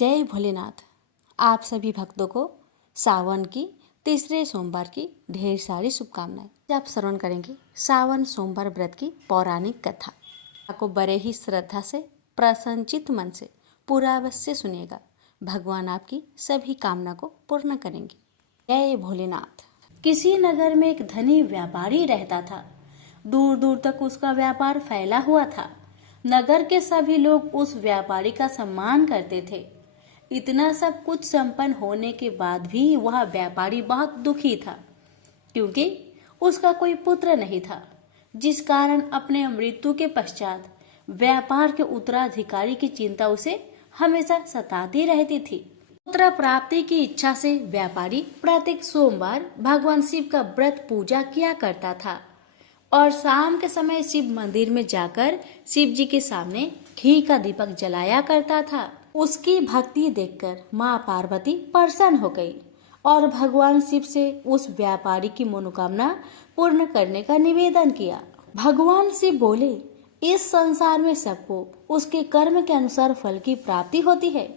जय भोलेनाथ। आप सभी भक्तों को सावन की तीसरे सोमवार की ढेर सारी शुभकामनाएं। आप श्रवण करेंगे सावन सोमवार व्रत की पौराणिक कथा। आपको बड़े ही श्रद्धा से प्रसन्नचित मन से पूरा अवश्य सुनिएगा। भगवान आपकी सभी कामना को पूर्ण करेंगे। जय भोलेनाथ। किसी नगर में एक धनी व्यापारी रहता था। दूर दूर तक उसका व्यापार फैला हुआ था। नगर के सभी लोग उस व्यापारी का सम्मान करते थे। इतना सब कुछ संपन्न होने के बाद भी वह व्यापारी बहुत दुखी था, क्योंकि उसका कोई पुत्र नहीं था, जिस कारण अपने मृत्यु के पश्चात व्यापार के उत्तराधिकारी की चिंता उसे हमेशा सताती रहती थी। पुत्र प्राप्ति की इच्छा से व्यापारी प्रत्येक सोमवार भगवान शिव का व्रत पूजा किया करता था और शाम के समय शिव मंदिर में जाकर शिव जी के सामने घी का दीपक जलाया करता था। उसकी भक्ति देखकर माँ पार्वती प्रसन्न हो गई और भगवान शिव से उस व्यापारी की मनोकामना पूर्ण करने का निवेदन किया। भगवान शिव बोले, इस संसार में सबको उसके कर्म के अनुसार फल की प्राप्ति होती है।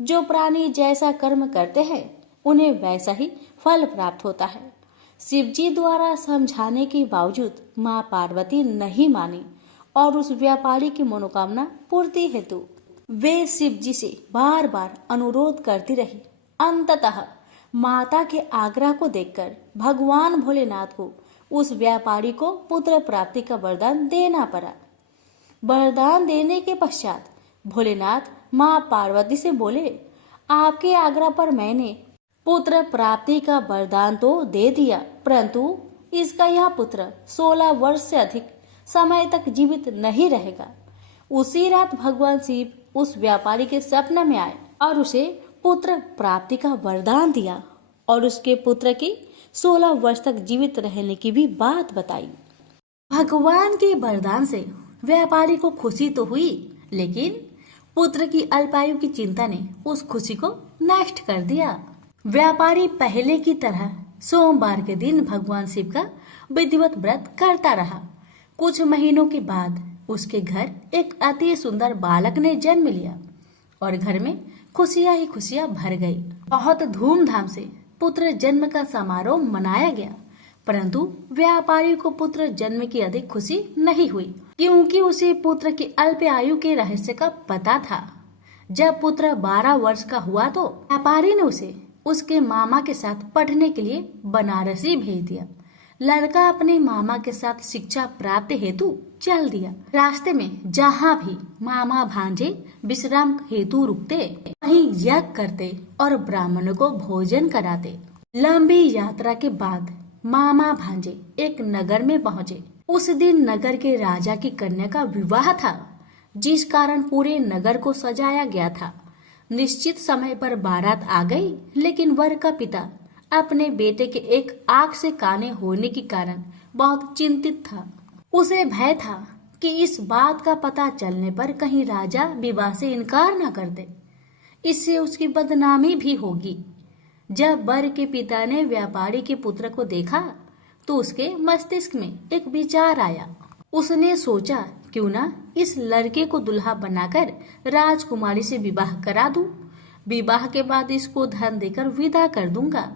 जो प्राणी जैसा कर्म करते हैं उन्हें वैसा ही फल प्राप्त होता है। शिव जी द्वारा समझाने के बावजूद माँ पार्वती नहीं मानी और उस व्यापारी की मनोकामना पूर्ति हेतु वे शिव जी से बार बार अनुरोध करती रही। अंततः माता के आग्रह को देखकर भगवान भोलेनाथ को उस व्यापारी को पुत्र प्राप्ति का वरदान देना पड़ा। वरदान देने के पश्चात भोलेनाथ माँ पार्वती से बोले, आपके आग्रह पर मैंने पुत्र प्राप्ति का वरदान तो दे दिया, परंतु इसका यह पुत्र 16 वर्ष से अधिक समय तक जीवित नहीं रहेगा। उसी रात भगवान शिव उस व्यापारी के स्वप्न में आए और उसे पुत्र प्राप्ति का वरदान दिया और उसके पुत्र की 16 वर्ष तक जीवित रहने की भी बात बताई। भगवान के वरदान से व्यापारी को खुशी तो हुई, लेकिन पुत्र की अल्पायु की चिंता ने उस खुशी को नष्ट कर दिया। व्यापारी पहले की तरह सोमवार के दिन भगवान शिव का विधिवत व्रत करता रहा। कुछ महीनों के बाद उसके घर एक अति सुंदर बालक ने जन्म लिया और घर में खुशियां ही खुशियां भर गई। बहुत धूमधाम से पुत्र जन्म का समारोह मनाया गया, परंतु व्यापारी को पुत्र जन्म की अधिक खुशी नहीं हुई, क्योंकि उसे पुत्र की अल्प आयु के रहस्य का पता था। जब पुत्र 12 वर्ष का हुआ तो व्यापारी ने उसे उसके मामा के साथ पढ़ने के लिए बनारसी भेज दिया। लड़का अपने मामा के साथ शिक्षा प्राप्त हेतु चल दिया। रास्ते में जहाँ भी मामा भांजे विश्राम हेतु रुकते, वहीं यज्ञ करते और ब्राह्मणों को भोजन कराते। लंबी यात्रा के बाद मामा भांजे एक नगर में पहुँचे। उस दिन नगर के राजा की कन्या का विवाह था, जिस कारण पूरे नगर को सजाया गया था। निश्चित समय पर बारात आ गई, लेकिन वर का पिता अपने बेटे के एक आंख से काने होने के कारण बहुत चिंतित था। उसे भय था कि इस बात का पता चलने पर कहीं राजा विवाह से इनकार न कर दे, इससे उसकी बदनामी भी होगी। जब वर के पिता ने व्यापारी के पुत्र को देखा तो उसके मस्तिष्क में एक विचार आया। उसने सोचा, क्यों ना इस लड़के को दुल्हा बनाकर राजकुमारी से विवाह करा दूं। विवाह के बाद इसको धन देकर विदा कर दूंगा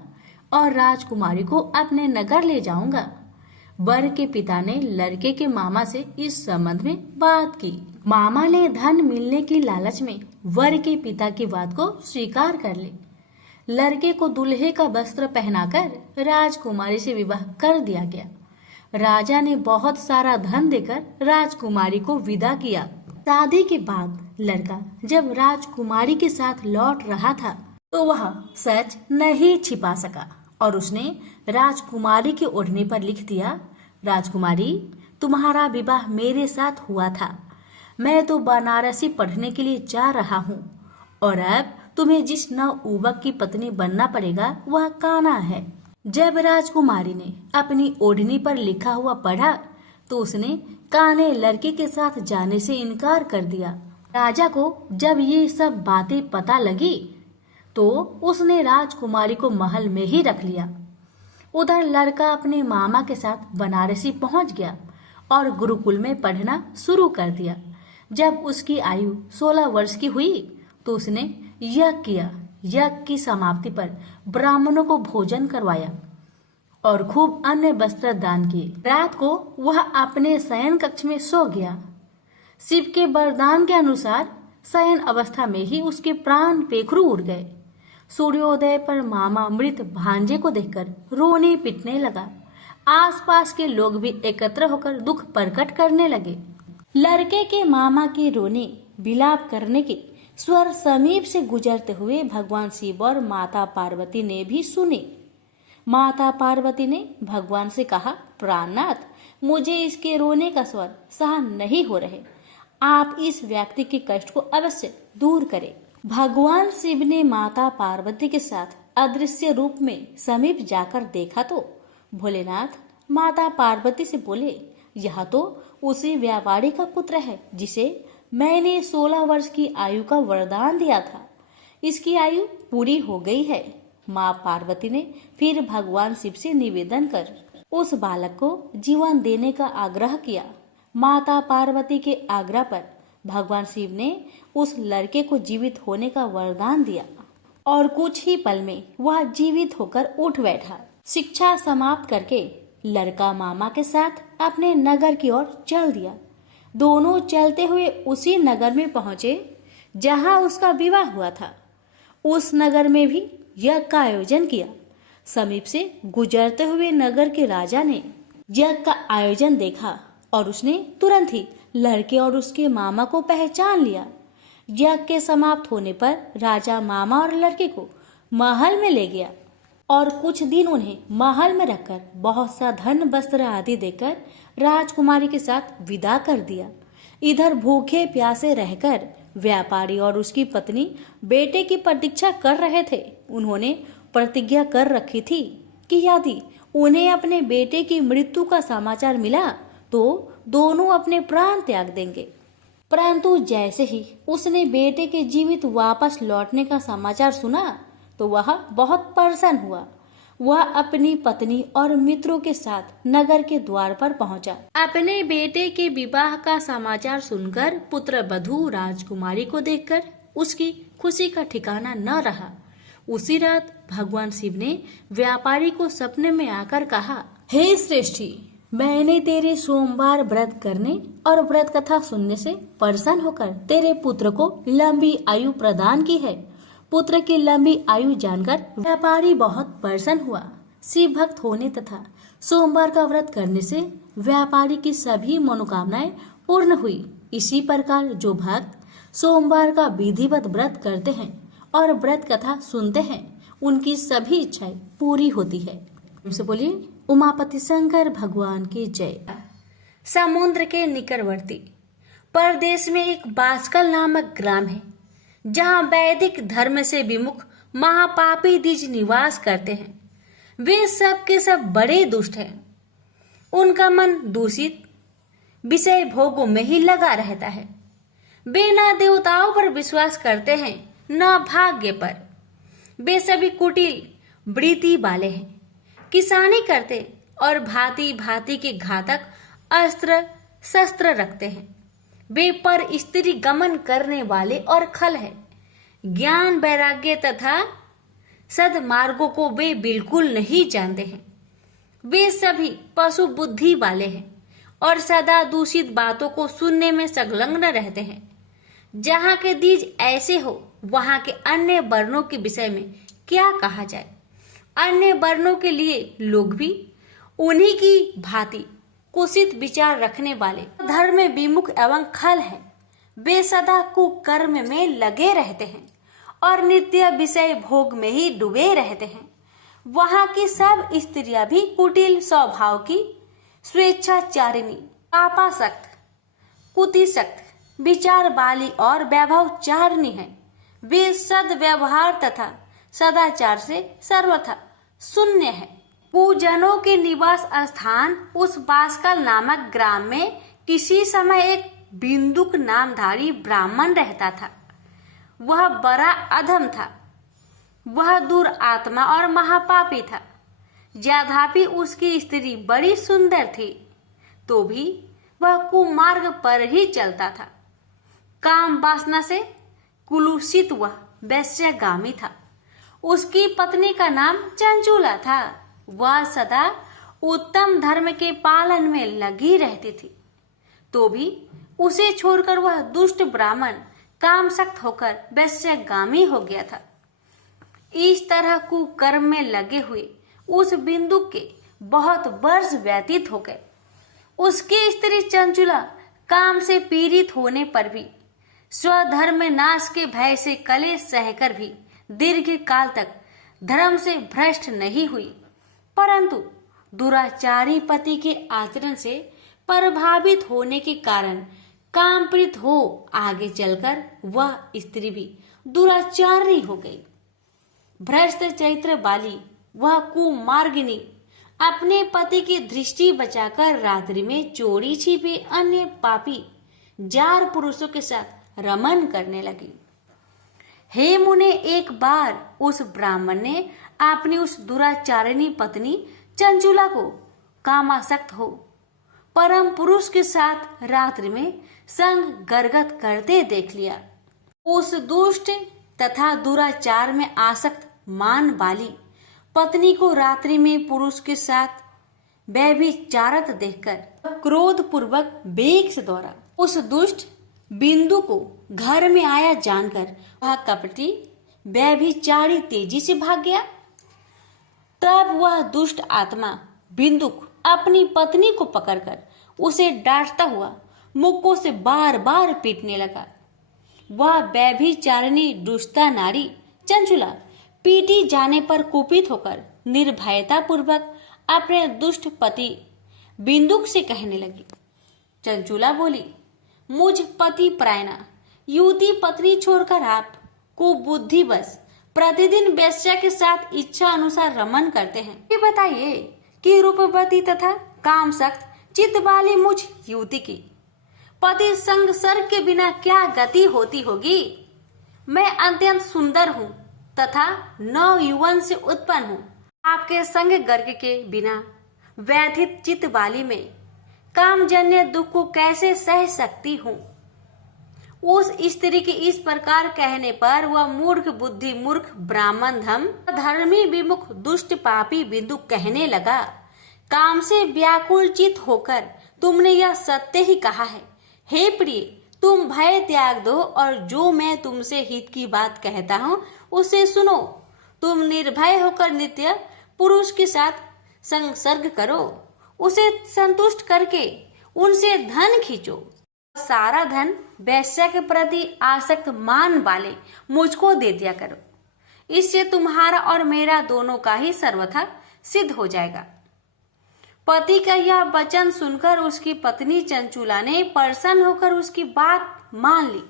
और राजकुमारी को अपने नगर ले जाऊंगा। वर के पिता ने लड़के के मामा से इस संबंध में बात की। मामा ने धन मिलने की लालच में वर के पिता की बात को स्वीकार कर ली। लड़के को दूल्हे का वस्त्र पहनाकर राजकुमारी से विवाह कर दिया गया। राजा ने बहुत सारा धन देकर राजकुमारी को विदा किया। शादी के बाद लड़का जब राजकुमारी के साथ लौट रहा था तो वह सच नहीं छिपा सका और उसने राजकुमारी के ओढ़ने पर लिख दिया, राजकुमारी, तुम्हारा विवाह मेरे साथ हुआ था। मैं तो बनारसी पढ़ने के लिए जा रहा हूँ और अब तुम्हें जिस नवयुवक की पत्नी बनना पड़ेगा वह कान्हा है। जब राजकुमारी ने अपनी ओढ़नी पर लिखा हुआ पढ़ा तो उसने कान्हे लड़के के साथ जाने से इनकार कर दिया। राजा को जब ये सब बातें पता लगी तो उसने राजकुमारी को महल में ही रख लिया। उधर लड़का अपने मामा के साथ बनारसी पहुंच गया और गुरुकुल में पढ़ना शुरू कर दिया। जब उसकी आयु 16 वर्ष की हुई तो उसने यज्ञ किया। यज्ञ की समाप्ति पर ब्राह्मणों को भोजन करवाया और खूब अन्य वस्त्र दान किए। रात को वह अपने शयन कक्ष में सो गया। शिव के वरदान के अनुसार शयन अवस्था में ही उसके प्राण पेखरू उड़ गए। सूर्योदय पर मामा मृत भांजे को देखकर रोने पिटने लगा। आसपास के लोग भी एकत्र होकर दुख प्रकट करने लगे। लड़के के मामा के रोने विलाप करने के स्वर समीप से गुजरते हुए भगवान शिव और माता पार्वती ने भी सुने। माता पार्वती ने भगवान से कहा, प्राणनाथ, मुझे इसके रोने का स्वर सहन नहीं हो रहे, आप इस व्यक्ति के कष्ट को अवश्य दूर करें। भगवान शिव ने माता पार्वती के साथ अदृश्य रूप में समीप जाकर देखा तो भोलेनाथ माता पार्वती से बोले, यह तो उसी व्यापारी का पुत्र है जिसे मैंने 16 वर्ष की आयु का वरदान दिया था। इसकी आयु पूरी हो गई है। माँ पार्वती ने फिर भगवान शिव से निवेदन कर उस बालक को जीवन देने का आग्रह किया। माता पार्वती के आग्रह पर भगवान शिव ने उस लड़के को जीवित होने का वरदान दिया और कुछ ही पल में वह जीवित होकर उठ बैठा। शिक्षा समाप्त करके लड़का मामा के साथ अपने नगर की ओर चल दिया। दोनों चलते हुए उसी नगर में पहुंचे जहां उसका विवाह हुआ था। उस नगर में भी यज्ञ का आयोजन किया। समीप से गुजरते हुए नगर के राजा ने यज्ञ का आयोजन देखा और उसने तुरंत ही लड़के और उसके मामा को पहचान लिया। यज्ञ के समाप्त होने पर राजा मामा और लड़के को महल में ले गया और कुछ दिन उन्हें महल में रखकर बहुत सा धन वस्त्र आदि देकर राजकुमारी के साथ विदा कर दिया। इधर भूखे प्यासे रहकर व्यापारी और उसकी पत्नी बेटे की प्रतीक्षा कर रहे थे। उन्होंने प्रतिज्ञा कर रखी थी कि यदि उन्हें अपने बेटे की मृत्यु का समाचार मिला तो दोनों अपने प्राण त्याग देंगे। परंतु जैसे ही उसने बेटे के जीवित वापस लौटने का समाचार सुना तो वह बहुत प्रसन्न हुआ। वह अपनी पत्नी और मित्रों के साथ नगर के द्वार पर पहुंचा। अपने बेटे के विवाह का समाचार सुनकर पुत्र वधू राजकुमारी को देखकर उसकी खुशी का ठिकाना न रहा। उसी रात भगवान शिव ने व्यापारी को सपने में आकर कहा, हे श्रेष्ठी, मैंने तेरे सोमवार व्रत करने और व्रत कथा सुनने से प्रसन्न होकर तेरे पुत्र को लंबी आयु प्रदान की है। पुत्र की लंबी आयु जानकर व्यापारी बहुत प्रसन्न हुआ। शिव भक्त होने तथा सोमवार का व्रत करने से व्यापारी की सभी मनोकामनाएं पूर्ण हुई। इसी प्रकार जो भक्त सोमवार का विधिवत व्रत करते हैं और व्रत कथा सुनते हैं उनकी सभी इच्छाएं पूरी होती है। उनसे बोलिए उमापति शंकर भगवान की जय। समुद्र के निकटवर्ती परदेश में एक बांसकल नामक ग्राम है जहाँ वैदिक धर्म से विमुख महापापी द्विज निवास करते हैं। वे सब के सब बड़े दुष्ट हैं। उनका मन दूषित विषय भोगों में ही लगा रहता है। वे न देवताओं पर विश्वास करते हैं न भाग्य पर। वे सभी कुटिल वृत्ति वाले हैं। किसानी करते और भांति भांति के घातक अस्त्र शस्त्र रखते हैं। वे पर स्त्री गमन करने वाले और खल है। ज्ञान वैराग्य तथा सद्मार्गों को वे बिल्कुल नहीं जानते हैं। वे सभी पशु बुद्धि वाले हैं और सदा दूषित बातों को सुनने में संलग्न रहते हैं। जहाँ के द्विज ऐसे हो वहाँ के अन्य वर्णों के विषय में क्या कहा जाए। अन्य वर्णों के लिए लोग भी उन्हीं की भांति कुसित विचार रखने वाले धर्म में विमुख एवं खल हैं। वे सदा कुकर्म में लगे रहते हैं और नित्य विषय भोग में ही डूबे रहते हैं। वहाँ की सब स्त्रियां भी कुटिल स्वभाव की, स्वेच्छाचारिणी, पापासक्त, कुतिसक्त, विचार वाली और वैभवचारिणी हैं। वे सद्व्यवहार तथा सदाचार से सर्वथा शून्य है। पूजनों के निवास स्थान उस बांसकल नामक ग्राम में किसी समय एक बिंदुक नामधारी ब्राह्मण रहता था। वह बड़ा अधम था। वह दुरात्मा और महापापी था। यद्यपि उसकी स्त्री बड़ी सुंदर थी तो भी वह कुमार्ग पर ही चलता था। काम वासना से कुलुषित वह वैश्यगामी था। उसकी पत्नी का नाम चंचूला था। वह सदा उत्तम धर्म के पालन में लगी रहती थी, तो भी उसे छोड़कर वह दुष्ट ब्राह्मण कामशक्त होकर वैश्यगामी हो गया था। इस तरह कुकर्म में लगे हुए उस बिंदु के बहुत वर्ष व्यतीत हो गए। उसकी स्त्री चंचुला काम से पीड़ित होने पर भी, स्वधर्म नाश के भय से कलेश सहकर भी दीर्घ काल तक धर्म से भ्रष्ट नहीं हुई, परंतु दुराचारी पति के आचरण से प्रभावित होने के कारण कामप्रीत हो आगे चलकर वह स्त्री भी दुराचारी हो गई। भ्रष्ट चरित्र वाली वह कुमार्गिनी अपने पति की दृष्टि बचाकर रात्रि में चोरी छिपे अन्य पापी जार पुरुषों के साथ रमन करने लगी। हे मुने, एक बार उस ब्राह्मण ने अपनी उस दुराचारिणी पत्नी चंचुला को कामासक्त हो परम पुरुष के साथ रात्रि में संग गरगत करते देख लिया। उस दुष्ट तथा दुराचार में आसक्त मान वाली पत्नी को रात्रि में पुरुष के साथ व्यभिचारत देखकर क्रोध पूर्वक वेग से दौड़ा। उस दुष्ट बिंदु को घर में आया जानकर वह कपटी व्यभिचारी तेजी से भाग गया। तब वह दुष्ट आत्मा बिंदुक अपनी पत्नी को पकड़कर उसे डांटता हुआ मुक्कों से बार बार पीटने लगा। वह व्यभिचारिणी दुष्टा नारी चंचुला पीटी जाने पर कुपित होकर निर्भयता पूर्वक अपने दुष्ट पति बिंदुक से कहने लगी। चंचुला बोली, मुझ पति परायणा युवती पत्नी छोड़कर आप कुबुद्धिवश प्रतिदिन वेश्या के साथ इच्छा अनुसार रमन करते हैं। ये बताइए कि रूपवती तथा कामशक्त चित्त वाली मुझ युवती की पति संग सर्ग के बिना क्या गति होती होगी। मैं अत्यंत सुंदर हूँ तथा नव युवन से उत्पन्न हूँ। आपके संग गर्ग के बिना व्यथित चित्त वाली में कामजन्य दुख को कैसे सह सकती हूँ। उस स्त्री के इस प्रकार कहने पर वह मूर्ख बुद्धि मूर्ख ब्राह्मण धर्मी विमुख दुष्ट पापी बिंदु कहने लगा, काम से व्याकुल चित होकर तुमने यह सत्य ही कहा है। हे प्रिय, तुम भय त्याग दो और जो मैं तुमसे हित की बात कहता हूँ उसे सुनो। तुम निर्भय होकर नित्य पुरुष के साथ संसर्ग करो, उसे संतुष्ट करके उनसे धन खींचो। सारा धन वैश्या के प्रति आसक्त मान वाले मुझको दे दिया करो। इससे तुम्हारा और मेरा दोनों का ही सर्वथा सिद्ध हो जाएगा। पति का यह वचन सुनकर उसकी पत्नी चंचुला ने प्रसन्न होकर उसकी बात मान ली।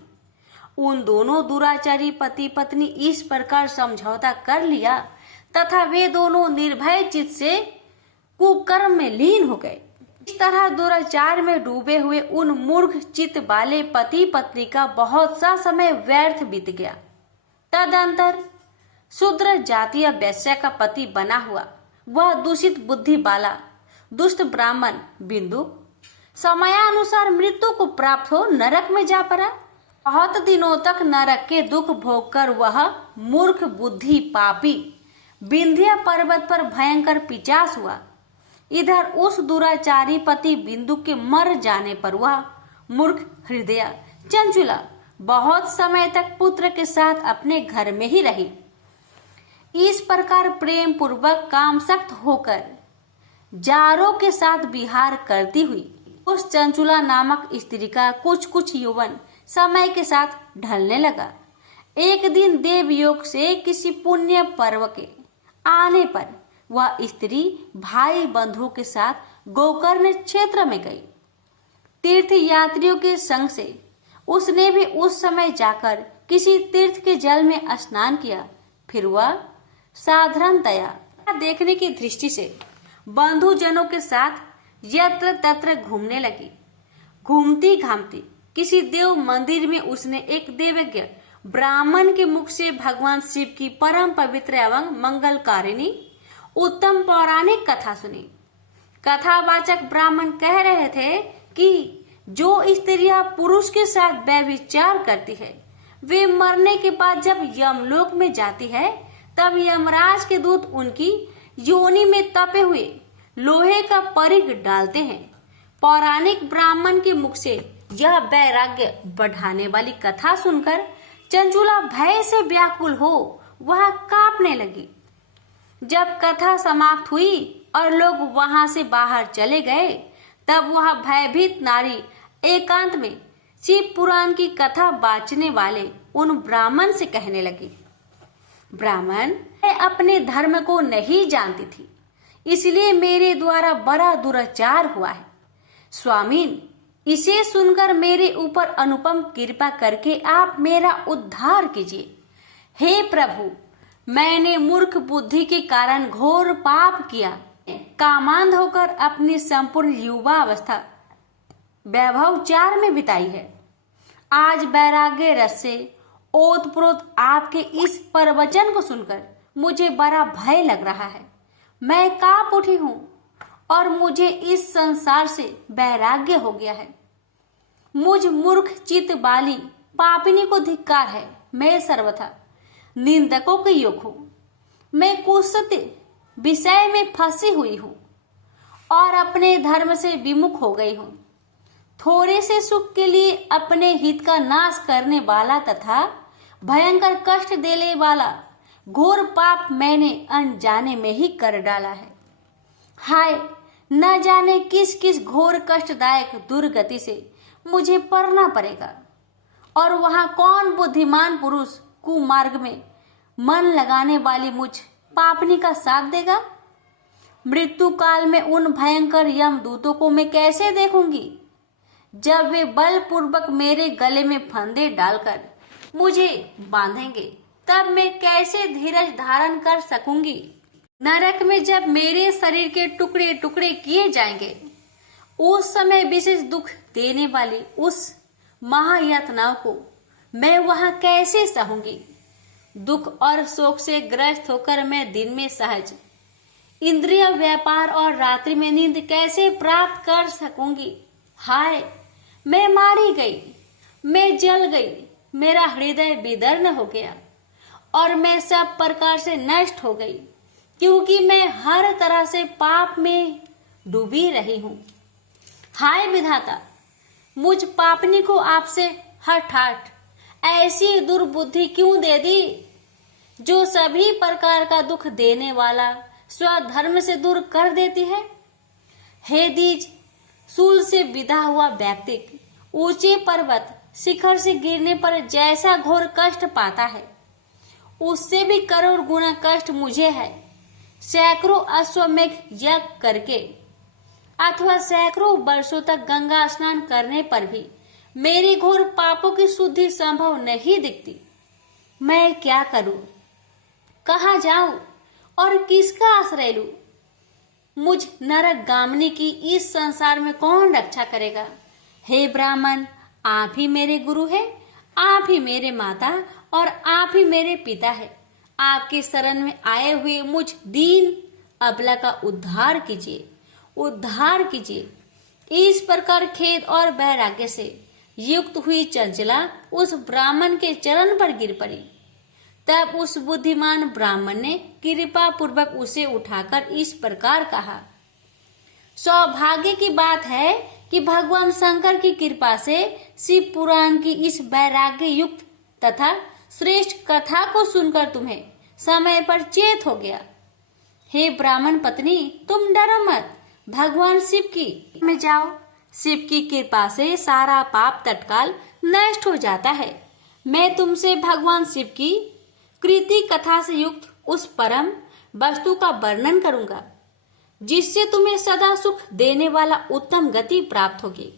उन दोनों दुराचारी पति पत्नी इस प्रकार समझौता कर लिया तथा वे दोनों निर्भय चित्त से कुकर्म में लीन हो गए। इस तरह दुराचार में डूबे हुए उन मूर्ख चित्त वाले पति पत्नी का बहुत सा समय व्यर्थ बीत गया। तदंतर शूद्र जातीय वैश्या का पति बना हुआ वह दूषित बुद्धि वाला दुष्ट ब्राह्मण बिंदु समयानुसार मृत्यु को प्राप्त हो नरक में जा पड़ा। बहुत दिनों तक नरक के दुख भोगकर वह मूर्ख बुद्धि पापी विंध्य पर्वत पर भयंकर पिचास हुआ। इधर उस दुराचारी पति बिंदु के मर जाने पर वह मूर्ख हृदय चंचुला बहुत समय तक पुत्र के साथ अपने घर में ही रही। इस प्रकार प्रेम पूर्वक कामशक्त होकर जारों के साथ विहार करती हुई उस चंचुला नामक स्त्री का कुछ यौवन समय के साथ ढलने लगा। एक दिन देवयोग से किसी पुण्य पर्व के आने पर वह स्त्री भाई बंधुओं के साथ गोकर्ण क्षेत्र में गई। तीर्थ यात्रियों के संग से उसने भी उस समय जाकर किसी तीर्थ के जल में स्नान किया। फिर वह साधारणतया देखने की दृष्टि से बंधुजनों के साथ यत्र तत्र घूमने लगी। घूमती घामती किसी देव मंदिर में उसने एक देवज्ञ ब्राह्मण के मुख से भगवान शिव की परम पवित्र एवं मंगलकारिणी उत्तम पौराणिक कथा सुनी। कथावाचक ब्राह्मण कह रहे थे कि जो स्त्रियां पुरुष के साथ व्यभिचार करती है वे मरने के बाद जब यमलोक में जाती है तब यमराज के दूत उनकी योनि में तपे हुए लोहे का परिघ डालते हैं। पौराणिक ब्राह्मण के मुख से यह वैराग्य बढ़ाने वाली कथा सुनकर चंचुला भय से व्याकुल हो वह कांपने लगी। जब कथा समाप्त हुई और लोग वहां से बाहर चले गए तब वह भयभीत नारी एकांत में शिव पुराण की कथा बांचने वाले उन ब्राह्मण से कहने लगी, ब्राह्मण, मैं अपने धर्म को नहीं जानती थी, इसलिए मेरे द्वारा बड़ा दुराचार हुआ है। स्वामीन, इसे सुनकर मेरे ऊपर अनुपम कृपा करके आप मेरा उद्धार कीजिए। हे प्रभु, मैंने मूर्ख बुद्धि के कारण घोर पाप किया, कामांध होकर अपनी संपूर्ण युवा अवस्था वैभवचार में बिताई है। आज वैराग्य रस से ओतप्रोत आपके इस प्रवचन को सुनकर मुझे बड़ा भय लग रहा है। मैं कांप उठी हूँ और मुझे इस संसार से वैराग्य हो गया है। मुझ मूर्ख चित्त बाली पापिनी को धिक्कार है। मैं सर्वथा निंदकों के योग हूँ। मैं कुत्सित विषय में फंसी हुई हूँ और अपने धर्म से विमुख हो गई हूँ। थोड़े से सुख के लिए अपने हित का नाश करने वाला तथा भयंकर कष्ट देने वाला घोर पाप मैंने अनजाने में ही कर डाला है। हाय, न जाने किस किस घोर कष्टदायक दुर्गति से मुझे पड़ना पड़ेगा और वहां कौन बुद्धिमान पुरुष कुमार्ग में मन लगाने वाली मुझ पापनी का साथ देगा। मृत्यु काल में उन भयंकर यमदूतों को मैं कैसे देखूंगी जब वे बलपूर्वक मेरे गले में फंदे डालकर मुझे बांधेंगे। तब मैं कैसे धीरज धारण कर सकूंगी। नरक में जब मेरे शरीर के टुकड़े टुकड़े किए जाएंगे उस समय विशेष दुख देने वाली उस महायातनाओं को मैं वहां कैसे सहूंगी। दुख और शोक से ग्रस्त होकर मैं दिन में सहज इंद्रिय व्यापार और रात्रि में नींद कैसे प्राप्त कर सकूंगी। हाय, मैं मारी गई, मैं जल गई, मेरा हृदय विदीर्ण हो गया और मैं सब प्रकार से नष्ट हो गई, क्योंकि मैं हर तरह से पाप में डूबी रही हूँ। हाय विधाता, मुझ पापनी को आपसे हठात ऐसी दुर्बुद्धि क्यों दे दी जो सभी प्रकार का दुख देने वाला स्वधर्म से दूर कर देती है। हे दीज, सूल से विदा हुआ व्यक्ति ऊंचे पर्वत शिखर से गिरने पर जैसा घोर कष्ट पाता है उससे भी करोड़ गुना कष्ट मुझे है। सैकड़ों अश्वमेघ यज्ञ करके अथवा सैकड़ों वर्षों तक गंगा स्नान करने पर भी मेरे घोर पापों की शुद्धि संभव नहीं दिखती। मैं क्या करूं, कहाँ जाऊं और किसका आश्रय लूं। मुझ नरक गामिनी की इस संसार में कौन रक्षा करेगा। हे ब्राह्मण, आप ही मेरे गुरु हैं, आप ही मेरे माता और आप ही मेरे पिता है। आपके शरण में आए हुए मुझ दीन अबला का उद्धार कीजिए, उद्धार कीजिए। इस प्रकार खेद और वैराग्य से युक्त हुई चंचला उस ब्राह्मण के चरण पर गिर पड़ी। तब उस बुद्धिमान ब्राह्मण ने कृपा पूर्वक उसे उठाकर इस प्रकार कहा, सौभाग्य की बात है कि भगवान शंकर की कृपा से शिव पुराण की इस वैराग्य युक्त तथा श्रेष्ठ कथा को सुनकर तुम्हें समय पर चेत हो गया। हे ब्राह्मण पत्नी, तुम डरो मत, भगवान शिव की में जाओ। शिव की कृपा से सारा पाप तत्काल नष्ट हो जाता है। मैं तुमसे भगवान शिव की कृति कथा से युक्त उस परम वस्तु का वर्णन करूंगा जिससे तुम्हें सदा सुख देने वाला उत्तम गति प्राप्त होगी।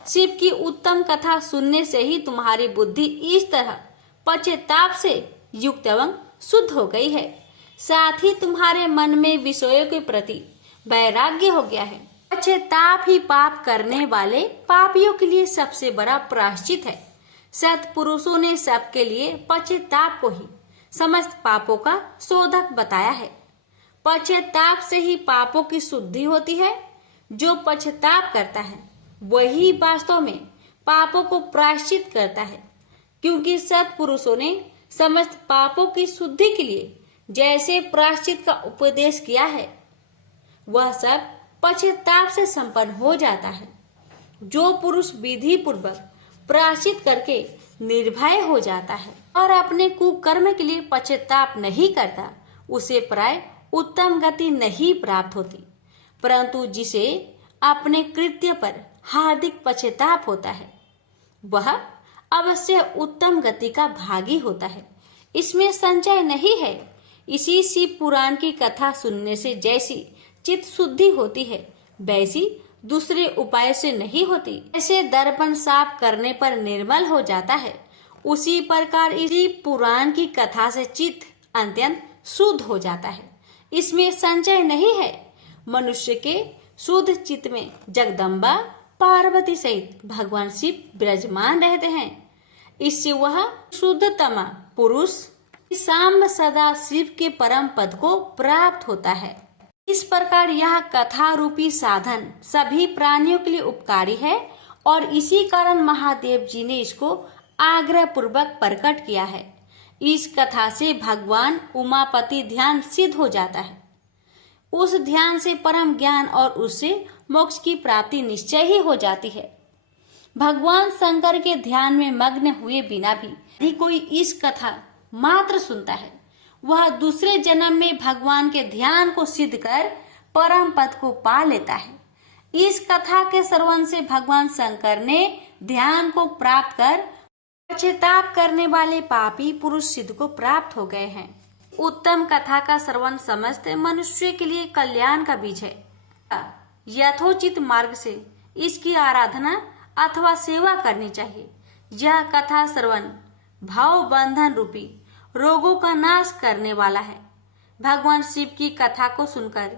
शिव की उत्तम कथा सुनने से ही तुम्हारी बुद्धि इस तरह पश्चाताप से युक्त एवं शुद्ध हो गई है, साथ ही तुम्हारे मन में विषयों के प्रति वैराग्य हो गया है। पश्चाताप ही पाप करने वाले पापियों के लिए सबसे बड़ा प्रायश्चित है। सत्पुरुषों ने सबके लिए पश्चाताप को ही समस्त पापों का शोधक बताया है। पश्चाताप से ही पापों की शुद्धि होती है। जो पश्चाताप करता है वही वास्तव में पापों को प्रायश्चित करता है। क्योंकि सत्पुरुषों ने समस्त पापों की शुद्धि के लिए जैसे प्रायश्चित का उपदेश किया है, वह सब पश्चाताप से संपन्न हो जाता है। जो पुरुष विधि पूर्वक प्रायश्चित करके निर्भय हो जाता है और अपने कुकर्म के लिए पश्चाताप नहीं करता, उसे प्राय उत्तम गति नहीं प्राप्त होती, परंतु जिसे अपने कृत्य पर हार्दिक पश्चाताप होता है, वह अवश्य उत्तम गति का भागी होता है। इसमें संशय नहीं है। इसी शिव पुराण की कथा सुनने से जैसी चित्त शुद्धि होती है, वैसी दूसरे उपाय से नहीं होती। जैसे दर्पण साफ करने पर निर्मल हो जाता है, उसी प्रकार इसी पुराण की कथा से चित्त अत्यंत शुद्ध हो जाता है। इसमें संशय नहीं है। मनुष्य के शुद्ध चित्त में जगदम्बा पार्वती सहित भगवान शिव विराजमान रहते हैं। इससे वह शुद्धतमा पुरुष सांब सदा शिव के परम पद को प्राप्त होता है। इस प्रकार यह कथा रूपी साधन सभी प्राणियों के लिए उपकारी है और इसी कारण महादेव जी ने इसको आग्रह पूर्वक प्रकट किया है। इस कथा से भगवान उमापति ध्यान सिद्ध हो जाता है। उस ध्यान से परम ज्ञान और उससे मोक्ष की प्राप्ति निश्चय ही हो जाती है। भगवान शंकर के ध्यान में मग्न हुए बिना भी यदि कोई इस कथा मात्र सुनता है, वह दूसरे जन्म में भगवान के ध्यान को सिद्ध कर परम पद को पा लेता है। इस कथा के श्रवण से भगवान शंकर ने ध्यान को प्राप्त कर पश्चाताप करने वाले पापी पुरुष सिद्ध को प्राप्त हो गए हैं। उत्तम कथा का श्रवण समस्त मनुष्य के लिए कल्याण का बीज है। यथोचित मार्ग से इसकी आराधना अथवा सेवा करनी चाहिए। यह कथा श्रवण भाव बंधन रूपी रोगों का नाश करने वाला है। भगवान शिव की कथा को सुनकर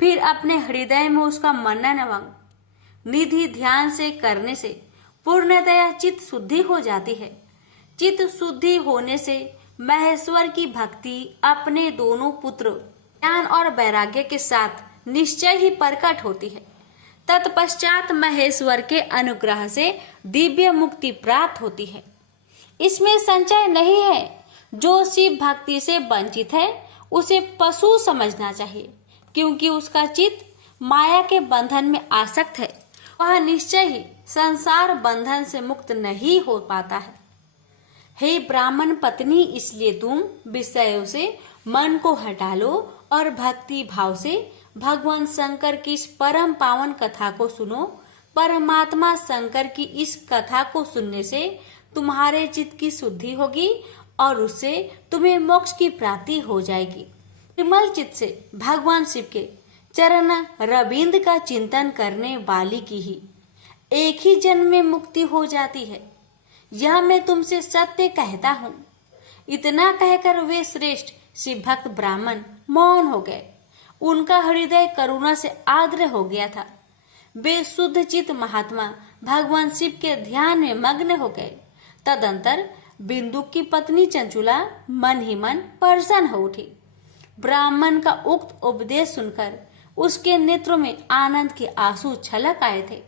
फिर अपने हृदय में उसका मनन एवं निधि ध्यान से करने से पूर्णतया चित्त शुद्धि हो जाती है। चित्त शुद्धि होने से महेश्वर की भक्ति अपने दोनों पुत्र ज्ञान और वैराग्य के साथ निश्चय ही प्रकट होती है। तत्पश्चात महेश्वर के अनुग्रह से दिव्य मुक्ति प्राप्त होती है। इसमें संशय नहीं है। जो शिव भक्ति से वंचित है, उसे पशु समझना चाहिए, क्योंकि उसका चित्त माया के बंधन में आसक्त है। वह निश्चय ही संसार बंधन से मुक्त नहीं हो पाता है। हे ब्राह्मण पत्नी, इसलिए तुम विषयों से मन को हटा लो और भक्ति भाव से भगवान शंकर की इस परम पावन कथा को सुनो। परमात्मा शंकर की इस कथा को सुनने से तुम्हारे चित्त की शुद्धि होगी और उससे तुम्हें मोक्ष की प्राप्ति हो जाएगी। निर्मल चित्त से भगवान शिव के चरण रविंद का चिंतन करने वाली की ही एक ही जन्म में मुक्ति हो जाती है। यह मैं तुमसे सत्य कहता हूँ। इतना कहकर वे श्रेष्ठ शिव भक्त ब्राह्मण मौन हो गए। उनका हृदय करुणा से आर्द्र हो गया था। वे शुद्ध चित्त महात्मा भगवान शिव के ध्यान में मग्न हो गए। तदंतर बिंदु की पत्नी चंचुला मन ही मन प्रसन्न हो उठी। ब्राह्मण का उक्त उपदेश सुनकर उसके नेत्रों में आनंद के आंसू छलक आए थे।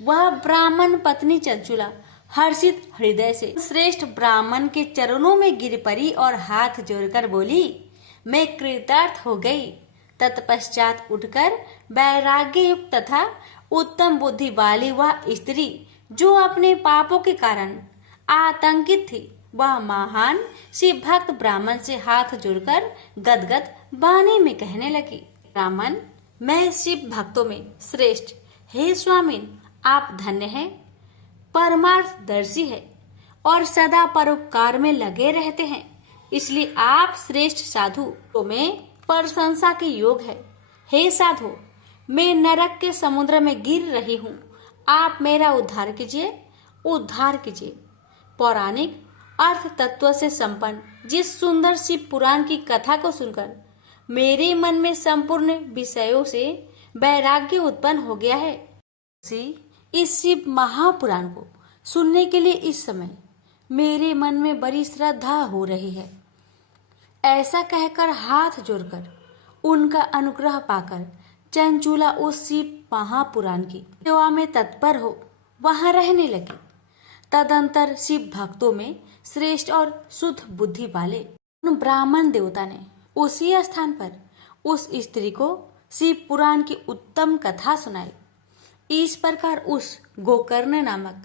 वह ब्राह्मण पत्नी चंचुला हर्षित हृदय से श्रेष्ठ ब्राह्मण के चरणों में गिर पड़ी और हाथ जोड़कर बोली, मैं कृतार्थ हो गई। तत्पश्चात उठकर वैराग्य युक्त तथा उत्तम बुद्धि वाली वह स्त्री जो अपने पापों के कारण आतंकित थी, वह महान शिव भक्त ब्राह्मण से हाथ जोड़कर गदगद वाणी में कहने लगी, ब्राह्मण, मैं शिव भक्तों में श्रेष्ठ, हे स्वामिन, आप धन्य हैं, परमार्थदर्शी है और सदा परोपकार में लगे रहते हैं, इसलिए आप श्रेष्ठ साधु तो में प्रशंसा के योग है। हे साधु, मैं नरक के समुद्र में गिर रही हूँ, आप मेरा उद्धार कीजिए, उद्धार कीजिए। पौराणिक अर्थ तत्व से संपन्न जिस सुंदर शिव पुराण की कथा को सुनकर मेरे मन में संपूर्ण विषयों से वैराग्य उत्पन्न हो गया है, इस शिव महापुराण को सुनने के लिए इस समय मेरे मन में बड़ी श्रद्धा हो रही है। ऐसा कहकर हाथ जोड़कर उनका अनुग्रह पाकर चंचुला उस शिव महापुराण की सेवा में तत्पर हो वहां रहने लगी। तदंतर शिव भक्तों में श्रेष्ठ और शुद्ध बुद्धि वाले उन ब्राह्मण देवता ने उसी स्थान पर उस स्त्री को शिव पुराण की उत्तम कथा सुनाई। इस प्रकार उस गोकर्ण नामक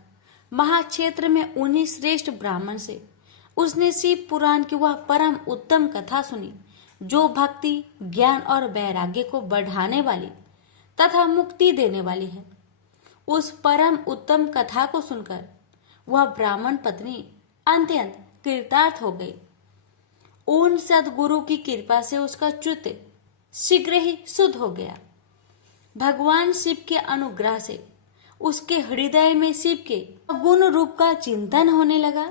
महाक्षेत्र में उन्हीं श्रेष्ठ ब्राह्मण से उसने शिव पुराण की वह परम उत्तम कथा सुनी, जो भक्ति, ज्ञान और वैराग्य को बढ़ाने वाली तथा मुक्ति देने वाली है। उस परम उत्तम कथा को सुनकर वह ब्राह्मण पत्नी अत्यंत कृतार्थ हो गई। उन सदगुरु की कृपा से उसका चित्त शीघ्र ही शुद्ध हो गया। भगवान शिव के अनुग्रह से उसके हृदय में शिव के गुण रूप का चिंतन होने लगा।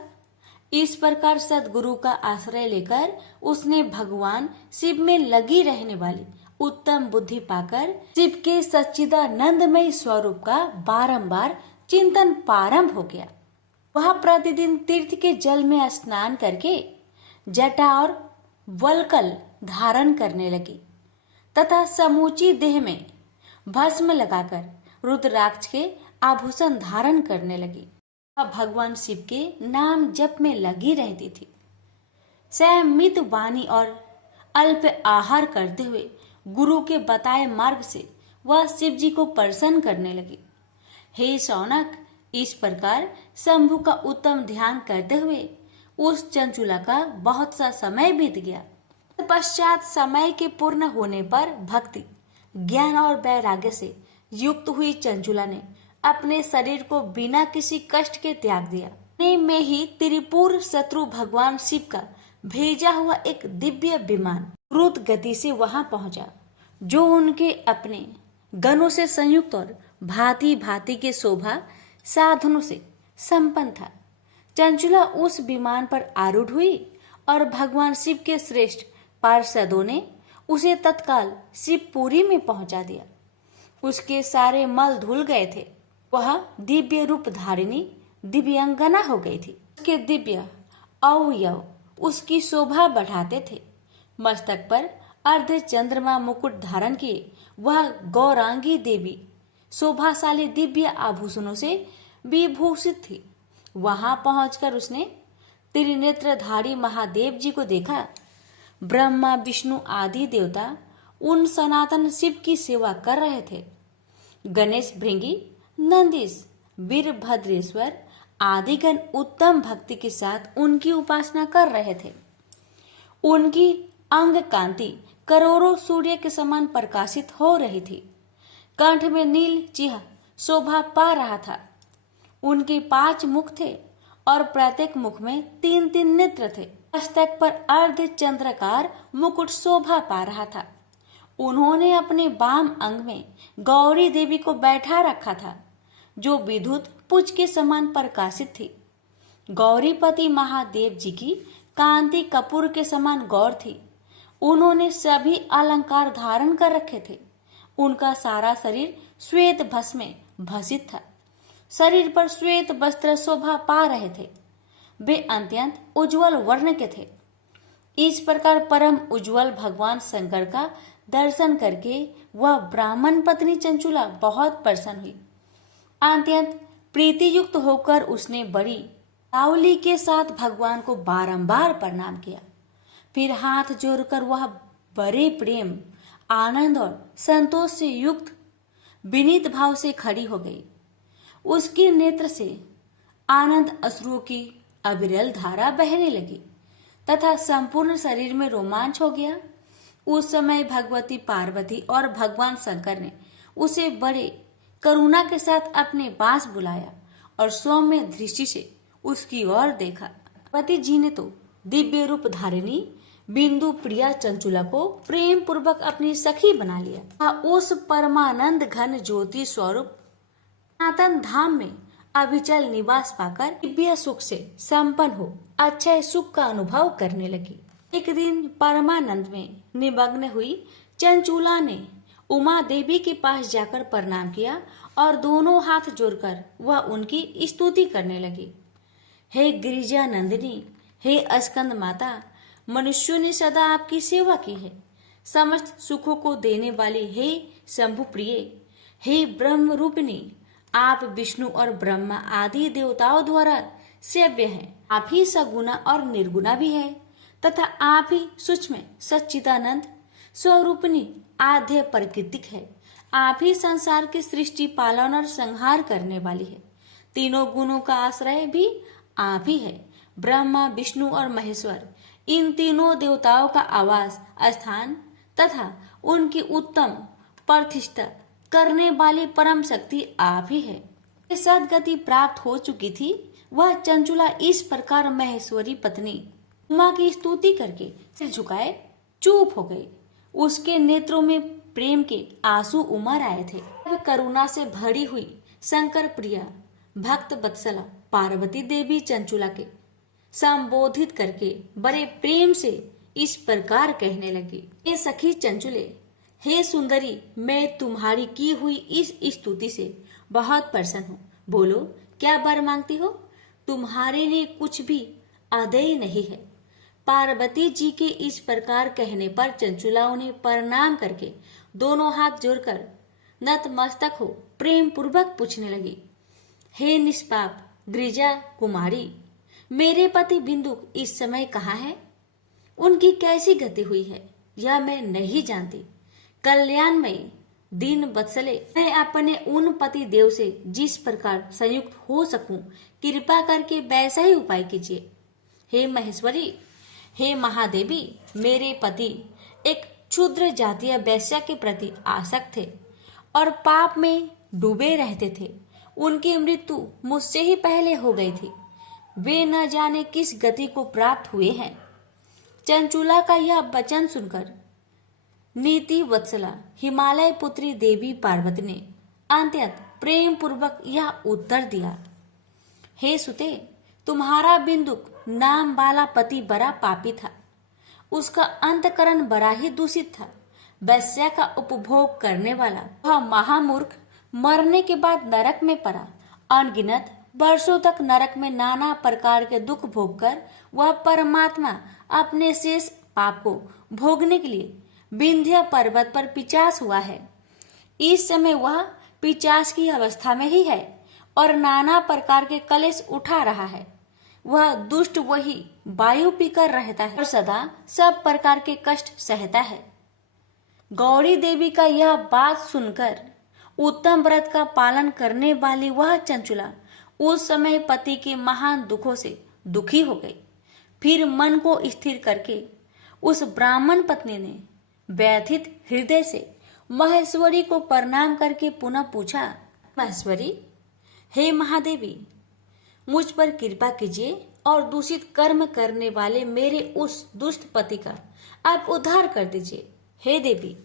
इस प्रकार सदगुरु का आश्रय लेकर उसने भगवान शिव में लगी रहने वाली उत्तम बुद्धि पाकर शिव के सच्चिदानंदमय स्वरूप का बारंबार चिंतन प्रारंभ हो गया। वह प्रतिदिन तीर्थ के जल में स्नान करके जटा और वल्कल धारण करने लगी तथा समूची देह में भस्म लगाकर रुद्राक्ष के आभूषण धारण करने लगी। वह भगवान शिव के नाम जप में लगी रहती थी। संयमित वाणी और अल्प आहार करते हुए गुरु के बताए मार्ग से वह शिव जी को प्रसन्न करने लगी। हे शौनक, इस प्रकार शंभु का उत्तम ध्यान करते हुए उस चंचुला का बहुत सा समय बीत गया। पश्चात समय के पूर्ण होने पर भक्ति, ज्ञान और वैराग्य से युक्त हुई चंचुला ने अपने शरीर को बिना किसी कष्ट के त्याग दिया। इतने में ही त्रिपुर शत्रु भगवान शिव का भेजा हुआ एक दिव्य विमान द्रुत गति से वहां पहुंचा, जो उनके अपने गणों से संयुक्त और भांति भांति के शोभा साधनों से संपन्न था। चंचुला उस विमान पर आरूढ़ हुई और भगवान शिव के श्रेष्ठ पार्षदों ने उसे तत्काल शिवपुरी में पहुंचा दिया। उसके सारे मल धुल गए थे। वह दिव्य रूप धारिणी दिव्यांगना हो गई थी। उसके दिव्य अवयव उसकी शोभा बढ़ाते थे। मस्तक पर अर्ध चंद्रमा मुकुट धारण किए वह गौरांगी देवी शोभाशाली दिव्य आभूषणों से विभूषित थी। वहां पहुंचकर उसने त्रिनेत्रधारी महादेव जी को देखा। ब्रह्मा, विष्णु आदि देवता उन सनातन शिव की सेवा कर रहे थे। गणेश, भृंगी, नंदीश, वीरभद्रेश्वर आदिगण उत्तम भक्ति के साथ उनकी उपासना कर रहे थे। उनकी अंग कांति करोड़ों सूर्य के समान प्रकाशित हो रही थी। कंठ में नील चिह्न शोभा पा रहा था। उनके 5 मुख थे और प्रत्येक मुख में 3-3 नेत्र थे। मस्तक पर अर्ध चंद्राकार मुकुट शोभा पा रहा था। उन्होंने अपने वाम अंग में गौरी देवी को बैठा रखा था, जो विद्युत पुंज के समान प्रकाशित थी। गौरीपति महादेव जी की कांति कपूर के समान गौर थी। उन्होंने सभी अलंकार धारण कर रखे थे। उनका सारा शरीर श्वेत भस्म में भसित था। शरीर पर श्वेत वस्त्र शोभा पा रहे थे। वे अत्यंत उज्जवल वर्ण के थे। इस प्रकार परम उज्जवल भगवान शंकर का दर्शन करके वह ब्राह्मण पत्नी चंचुला बहुत प्रसन्न हुई। अत्यंत प्रीति युक्त होकर उसने बड़ी तावली के साथ भगवान को बारंबार प्रणाम किया। फिर हाथ जोड़कर वह बड़े प्रेम, आनंद और संतोष से युक्त विनीत भाव से खड़ी हो गई। उसके नेत्र से आनंद अश्रुओं की अविरल धारा बहने लगी तथा संपूर्ण शरीर में रोमांच हो गया। उस समय भगवती पार्वती और भगवान शंकर ने उसे बड़े करुणा के साथ अपने पास बुलाया और सौम्य दृष्टि से उसकी ओर देखा। पार्वती जी ने तो दिव्य रूप धारिणी बिंदु प्रिया चंचुला को प्रेम पूर्वक अपनी सखी बना लिया। उस परमानंद घन ज्योति स्वरूप सनातन धाम में अविचल निवास पाकर दिव्य सुख से संपन्न हो अक्षय सुख का अनुभव करने लगी। एक दिन परमानंद में निमग्न हुई चंचुला ने उमा देवी के पास जाकर प्रणाम किया और दोनों हाथ जोड़कर वह उनकी स्तुति करने लगी। हे गिरिजा नंदिनी, हे स्कंद माता, मनुष्यों ने सदा आपकी सेवा की है। समस्त सुखों को देने वाली हे शंभु प्रिय, हे ब्रह्म रूपिणी, आप विष्णु और ब्रह्मा आदि देवताओं द्वारा सेव्य हैं। आप ही सगुना और निर्गुणा भी है तथा आप ही सूक्ष्म सच्चिदानंद स्वरूपनी आद्य प्रकृतिक है। आप ही संसार की सृष्टि पालन और संहार करने वाली है। तीनों गुणों का आश्रय भी आप ही है। ब्रह्मा विष्णु और महेश्वर इन तीनों देवताओं का आवास स्थान तथा उनकी उत्तम प्रतिष्ठा करने वाली परम शक्ति आप ही है। सदगति प्राप्त हो चुकी थी वह चंचुला इस प्रकार महेश्वरी पत्नी उमा की स्तुति करके सिर झुकाए चुप हो गई। उसके नेत्रों में प्रेम के आंसू उमड़ आए थे। वह करुणा से भरी हुई शंकर प्रिया भक्त वत्सला पार्वती देवी चंचुला के संबोधित करके बड़े प्रेम से इस प्रकार कहने लगी। हे सखी चंचुले, हे सुंदरी, मैं तुम्हारी की हुई इस स्तुति से बहुत प्रसन्न हूँ। बोलो क्या वर मांगती हो? तुम्हारे लिए कुछ भी अदेय नहीं है। पार्वती जी के इस प्रकार कहने पर चंचुला उन्हें प्रणाम करके दोनों हाथ जोड़कर नतमस्तक हो प्रेम पूर्वक पूछने लगी। हे निष्पाप गिरिजा कुमारी, मेरे पति बिंदु इस समय कहाँ है? उनकी कैसी गति हुई है यह मैं नहीं जानती। कल्याणमयी दीन वत्सले, मैं अपने उन पति देव से जिस प्रकार संयुक्त हो सकूं कृपा करके वैसा ही उपाय कीजिए। हे महेश्वरी, हे महादेवी, मेरे पति एक क्षुद्र जातीय वैश्या के प्रति आसक्त थे और पाप में डूबे रहते थे। उनकी मृत्यु मुझसे ही पहले हो गई थी। वे न जाने किस गति को प्राप्त हुए हैं। चंचुला का यह वचन सुनकर नीति वत्सला हिमालय पुत्री देवी पार्वती ने अत्यंत प्रेम पूर्वक यह उत्तर दिया। हे सुते, तुम्हारा बिंदुक नाम वाला पति बड़ा पापी था। उसका अंतकरण बड़ा ही दूषित था। वैश्या का उपभोग करने वाला वह महामूर्ख मरने के बाद नरक में पड़ा। अनगिनत वर्षों तक नरक में नाना प्रकार के दुख भोग कर वह परमात्मा अपने शेष पाप को भोगने के लिए विंध्य पर्वत पर पिचास हुआ है। इस समय वह पिचास की अवस्था में ही है और नाना प्रकार के कलेश उठा रहा है। वह दुष्ट वही वायु पीकर रहता है और सदा सब प्रकार के कष्ट सहता है। गौरी देवी का यह बात सुनकर उत्तम व्रत का पालन करने वाली वह चंचुला उस समय पति के महान दुखों से दुखी हो गई। फिर मन को स्थिर करके उस ब्राह्मण पत्नी ने व्यथित हृदय से महेश्वरी को प्रणाम करके पुनः पूछा। महेश्वरी, हे महादेवी, मुझ पर कृपा कीजिए और दूषित कर्म करने वाले मेरे उस दुष्ट पति का आप उद्धार कर दीजिए। हे देवी,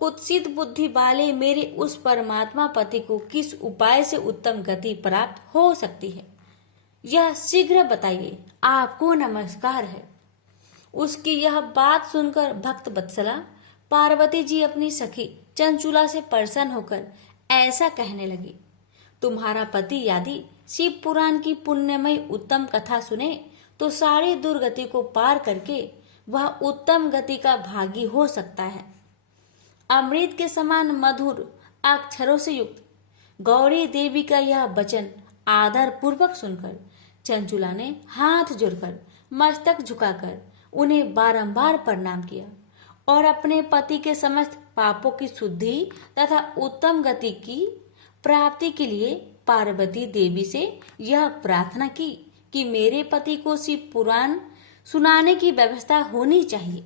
कुत्सित बुद्धि वाले मेरे उस परमात्मा पति को किस उपाय से उत्तम गति प्राप्त हो सकती है यह शीघ्र बताइए। आपको नमस्कार है। उसकी यह बात सुनकर भक्त वत्सला पार्वती जी अपनी सखी चंचुला से प्रसन्न होकर ऐसा कहने लगी। तुम्हारा पति यदि शिव पुराण की पुण्यमयी उत्तम कथा सुने तो सारी दुर्गति को पार करके वह उत्तम गति का भागी हो सकता है। अमृत के समान मधुर अक्षरों से युक्त गौरी देवी का यह वचन आदर पूर्वक सुनकर चंचुला ने हाथ जोड़कर मस्तक झुकाकर उन्हें बारंबार प्रणाम किया और अपने पति के समस्त पापों की शुद्धि तथा उत्तम गति की प्राप्ति के लिए पार्वती देवी से यह प्रार्थना की कि मेरे पति को शिव पुराण सुनाने की व्यवस्था होनी चाहिए।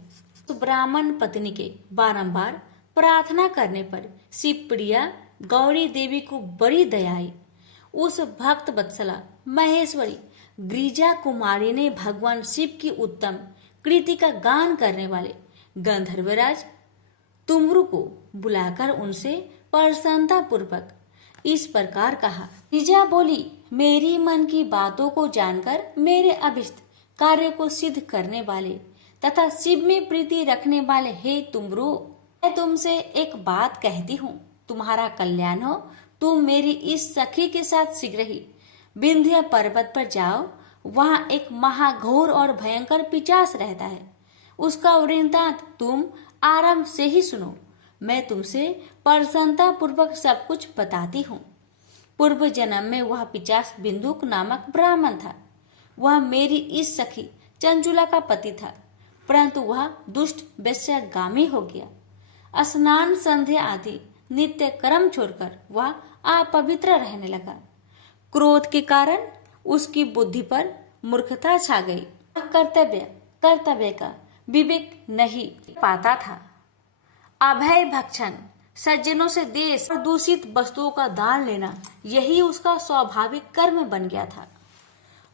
तो ब्राह्मण पत्नी के बारंबार प्रार्थना करने पर शिव प्रिया गौरी देवी को बड़ी दया आई। उस भक्त वत्सला महेश्वरी गिरिजा कुमारी ने भगवान शिव की उत्तम कृति का गान करने वाले गंधर्वराज तुमरु को बुलाकर उनसे प्रसन्नता पूर्वक इस प्रकार कहा। गिरिजा बोली, मेरी मन की बातों को जानकर मेरे अभिष्ट कार्य को सिद्ध करने वाले तथा शिव में प्रीति रखने वाले हे तुमरु, मैं तुमसे एक बात कहती हूँ, तुम्हारा कल्याण हो। तुम मेरी इस सखी के साथ शीघ्र ही विंध्य पर्वत पर जाओ। वहाँ एक महाघोर और भयंकर पिशाच रहता है। उसका वृत्तांत तुम आराम से ही सुनो। मैं तुमसे प्रसन्नता पूर्वक सब कुछ बताती हूँ। पूर्व जन्म में वह पिशाच बिंदुक नामक ब्राह्मण था। वह मेरी इस सखी चंचुला का पति था, परंतु वह दुष्ट वेश्यागामी हो गया। स्नान संध्या आदि नित्य कर्म छोड़कर वह अपवित्र रहने लगा। क्रोध के कारण उसकी बुद्धि पर मूर्खता छा गई। कर्तव्य का विवेक नहीं पाता था। अभय भक्षण, सज्जनों से देश और दूषित वस्तुओं का दान लेना, यही उसका स्वाभाविक कर्म बन गया था।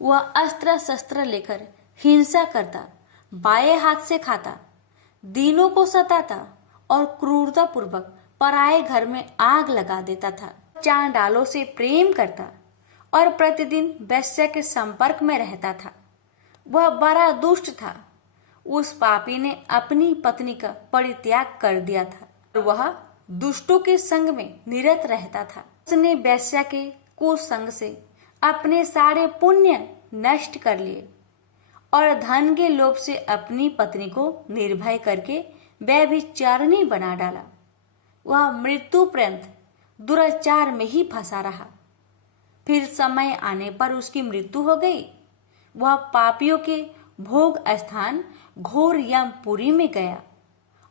वह अस्त्र शस्त्र लेकर हिंसा करता, बाएं हाथ से खाता, दीनों को सताता और क्रूरता पूर्वक पराये घर में आग लगा देता था। चांडालों से प्रेम करता और प्रतिदिन वेश्या के संपर्क में रहता था। वह बड़ा दुष्ट था। उस पापी ने अपनी पत्नी का परित्याग कर दिया था और वह दुष्टों के संग में निरत रहता था। उसने वेश्या के कुसंग से अपने सारे पुण्य नष्ट कर लिए और धन के लोभ से अपनी पत्नी को निर्भय करके व्यभिचारिणी बना डाला। वह मृत्यु पर्यंत दुराचार में ही फंसा रहा। फिर समय आने पर उसकी मृत्यु हो गई। वह पापियों के भोग स्थान घोर यमपुरी में गया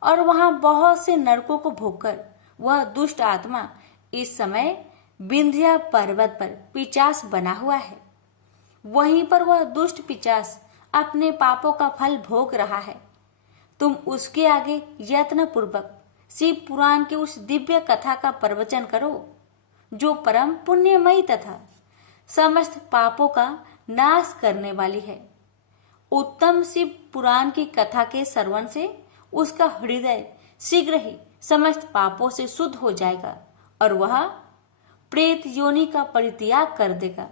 और वहां बहुत से नरकों को भोगकर वह दुष्ट आत्मा इस समय विंध्या पर्वत पर पिशाच बना हुआ है। वहीं पर वह दुष्ट पिशाच अपने पापों का फल भोग रहा है। तुम उसके आगे यत्न पूर्वक शिव पुराण के उस दिव्य कथा का प्रवचन करो, जो परम पुण्यमयी तथा समस्त पापों का नाश करने वाली है। उत्तम शिव पुराण की कथा के श्रवण से उसका हृदय शीघ्र ही समस्त पापों से शुद्ध हो जाएगा और वह प्रेत योनि का परित्याग कर देगा।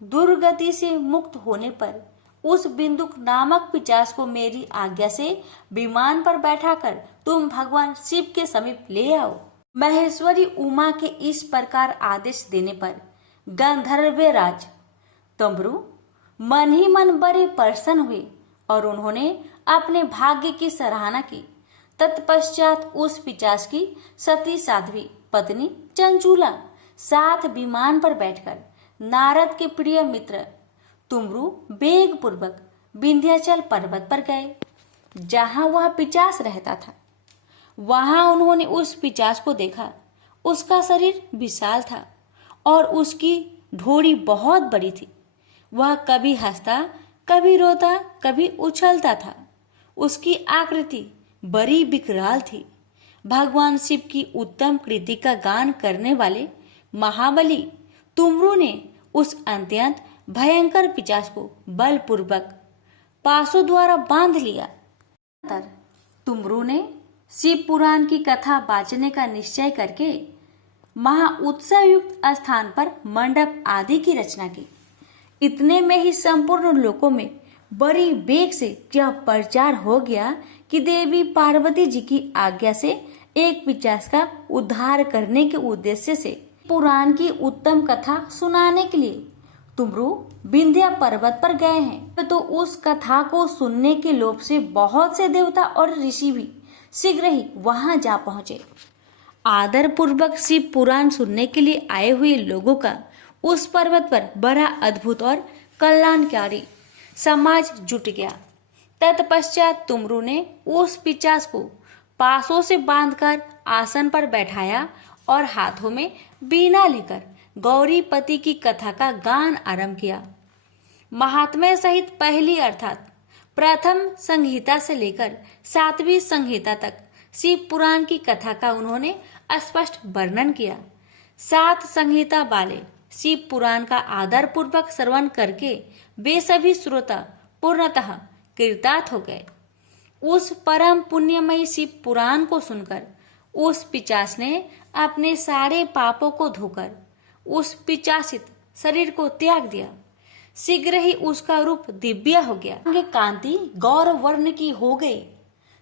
दुर्गति से मुक्त होने पर उस बिंदुक नामक पिशाच को मेरी आज्ञा से विमान पर बैठाकर तुम भगवान शिव के समीप ले आओ। महेश्वरी उमा के इस प्रकार आदेश देने पर गंधर्वराज तंबरू मन ही मन बड़े प्रसन्न हुए और उन्होंने अपने भाग्य की सराहना की। तत्पश्चात उस पिशाच की सती साध्वी पत्नी चंचूला साथ विमान पर बैठकर नारद के प्रिय मित्र तुमरू वेग पूर्वक विंध्याचल पर्वत पर गए, जहां वह पिशाच रहता था। वहां उन्होंने उस पिशाच को देखा। उसका शरीर विशाल था और उसकी ढोड़ी बहुत बड़ी थी। वह कभी हंसता, कभी रोता, कभी उछलता था। उसकी आकृति बड़ी विकराल थी। भगवान शिव की उत्तम कृति का गान करने वाले महाबली तुमरू ने उस अत्यंत भयंकर पिशाच को बलपूर्वक पासों द्वारा बांध लिया। तुमरू ने शिव पुराण की कथा बांचने का निश्चय करके महा उत्सव युक्त स्थान पर मंडप आदि की रचना की। इतने में ही संपूर्ण लोकों में बड़ी वेग से यह प्रचार हो गया कि देवी पार्वती जी की आज्ञा से एक पिशाच का उद्धार करने के उद्देश्य से पुराण की उत्तम कथा सुनाने के लिए तुमरू विंध्या पर्वत पर गए हैं। तो उस कथा को सुनने के लोभ से बहुत से देवता और ऋषि भी शीघ्र ही वहां जा पहुंचे। आदर पूर्वक शिव पुराण सुनने के लिए आए हुए लोगों का उस पर्वत पर बड़ा अद्भुत और कल्याणकारी समाज जुट गया। तत्पश्चात तुमरू ने उस पिशाच को पासों से बांधकर आसन पर बैठाया और हाथों में बीना लेकर गौरीपति की कथा का गान आरंभ किया। महात्म्य सहित पहली अर्थात प्रथम संहिता से लेकर 7वीं संहिता तक शिव पुराण की कथा का उन्होंने स्पष्ट वर्णन किया। 7 संहिता वाले शिव पुराण का आदर पूर्वक श्रवण करके वे सभी श्रोता पूर्णतः कृतार्थ हो गए। उस परम पुण्यमयी शिव पुराण को सुनकर उस पिशाच ने अपने सारे पापों को धोकर उस पिशाचित शरीर को त्याग दिया। शीघ्र ही उसका रूप दिव्य हो गया। अंग कांति गौर वर्ण की हो गई।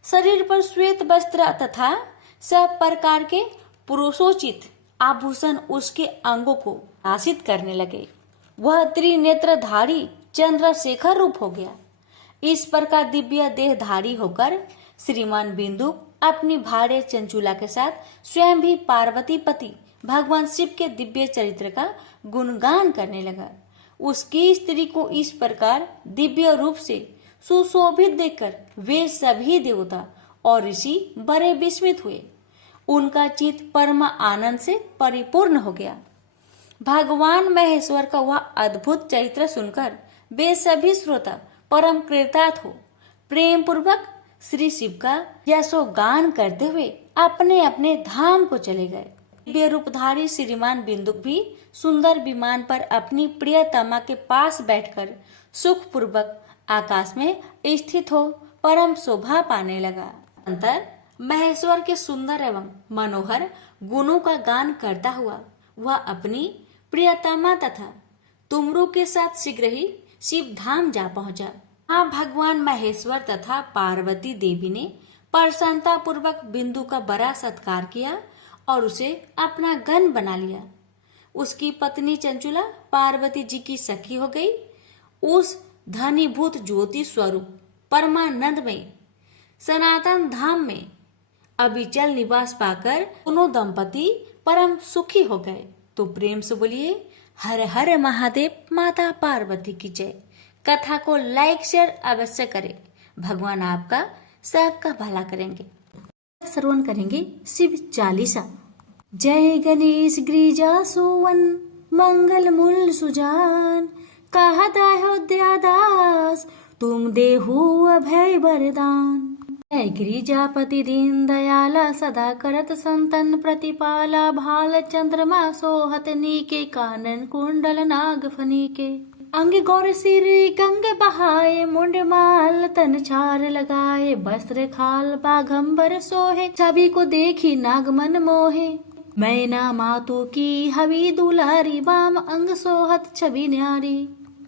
शरीर पर श्वेत वस्त्र तथा सब प्रकार के पुरुषोचित आभूषण उसके अंगों को आशित करने लगे। वह त्रिनेत्रधारी चंद्रशेखर रूप हो गया। इस प्रकार दिव्य देहधारी होकर श्रीमान बिंदु अपनी भार्य चंचूला के साथ स्वयं भी पार्वती पति भगवान शिव के दिव्य चरित्र का गुणगान करने लगा। उसकी स्त्री को इस प्रकार दिव्य रूप से सुशोभित देखकर वे सभी देवता और ऋषि बड़े विस्मित हुए। उनका चित्त परम आनंद से परिपूर्ण हो गया। भगवान महेश्वर का वह अद्भुत चरित्र सुनकर वे सभी श्रोता परम कृतार्थ हो प्रेम पूर्वक श्री शिव का यशोगान करते हुए अपने अपने धाम को चले गए। दिव्य रूपधारी श्रीमान बिंदुक भी सुंदर विमान पर अपनी प्रियतमा के पास बैठकर सुख पूर्वक आकाश में स्थित हो परम शोभा पाने लगा। अंतर महेश्वर के सुंदर एवं मनोहर गुणों का गान करता हुआ वह अपनी प्रियतमा तथा तुमरू के साथ शीघ्र ही शिव धाम जा पहुंचा। वहाँ भगवान महेश्वर तथा पार्वती देवी ने प्रसन्नता पूर्वक बिंदु का बड़ा सत्कार किया और उसे अपना गण बना लिया। उसकी पत्नी चंचुला पार्वती जी की सखी हो गई। उस धनीभूत ज्योति स्वरूप परमानंदमय सनातन धाम में अविचल निवास पाकर दोनों दंपति परम सुखी हो गए। तो प्रेम से बोलिए हर हर महादेव, माता पार्वती की जय। कथा को लाइक शेयर अवश्य करें। भगवान आपका सबका भला करेंगे। श्रवण करेंगे शिव चालीसा। जय गणेश गिरिजा सोवन, मंगल मूल सुजान, कहत अयोध्या दास, तुम देहु अभय वरदान। जय गिरिजापति दीन दयाला, सदा करत संतन प्रतिपाला, भाल चंद्रमा सोहत नीके, कानन कुंडल नाग फनीके। अंग गौर सिर गंगे बहाए, मुंड माल तन छार लगाए, वस्त्र खाल बाघंबर सोहे, सभी को देखी नाग मन मोहे। मैना मातु की हवी दुलारी, वाम अंग सोहत छवि न्यारी,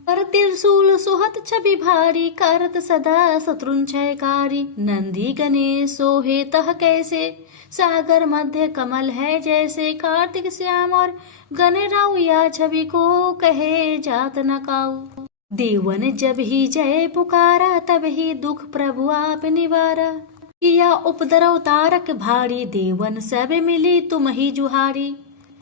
कर त्रिशूल सोहत छवि भारी, करत सदा शत्रुन क्षयकारी। नंदी गणेश सोहे तह कैसे, सागर मध्य कमल है जैसे, कार्तिक श्याम और गणराव या छवि को कहे जात न काऊ। देवन जब ही जय पुकारा, तब ही दुख प्रभु आप निवारा, किया उपद्रव तारक भारी, देवन सब मिली तुम ही जुहारी।